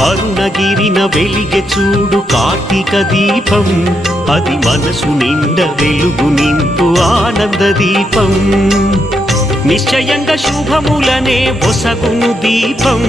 అరుణగిరిన వెలిగె చూడు కార్తీక దీపం. అది మనసు నిండ వెలుగు నింపు ఆనంద దీపం. నిశ్చయంగా శుభములనే ఒసగును దీపం.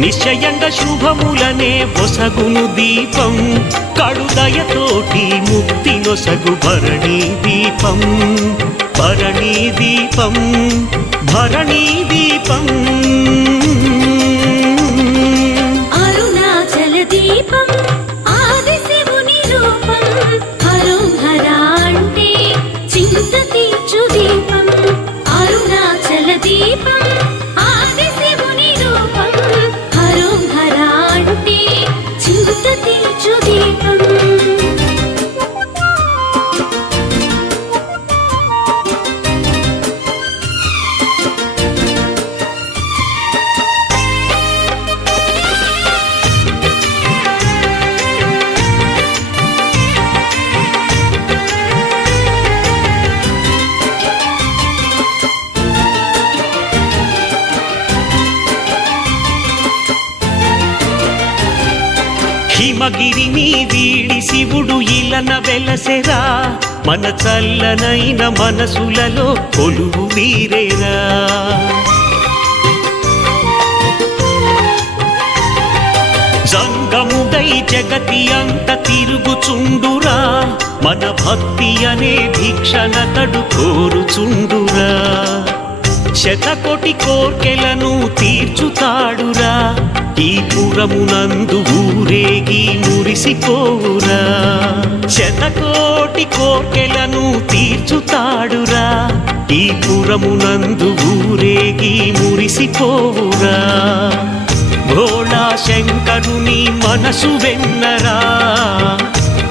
నిశ్చయంగా శుభములనే ఒసగును దీపం. కడుదయతోటి ముక్తి నొసగు భరణీ దీపం. భరణీ దీపం భరణీ దీపం. హిమగిరిని వీడి శివుడు ఇలన వెలసెరా. మన చల్లనైన మనసులలో కొలువు వీరేరా జంగముడై జగతి అంత తిరుగుచుండురా. మన భక్తి అనే భిక్షణతడు కోరుచుండురా. శతకోటి కోర్కెలను తీర్చుతాడురా. పురమునందు ఊరేగి మురిసిపోవురా. శతకోటి కోర్కెలను తీర్చుతాడురా. ఈ పురమునందు ఊరేగి మురిసిపోవురా. భోళా శంకరుని మనసు వెన్నరా.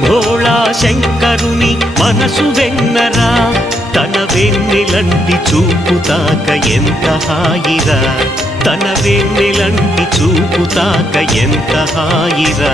భోళా శంకరుని మనసు వెన్నరా. తన వెన్నెలంటి చూపుతాక ఎంత హాయిరా. తన వెన్నెలంటి చూపుతాక ఎంత హాయిరా.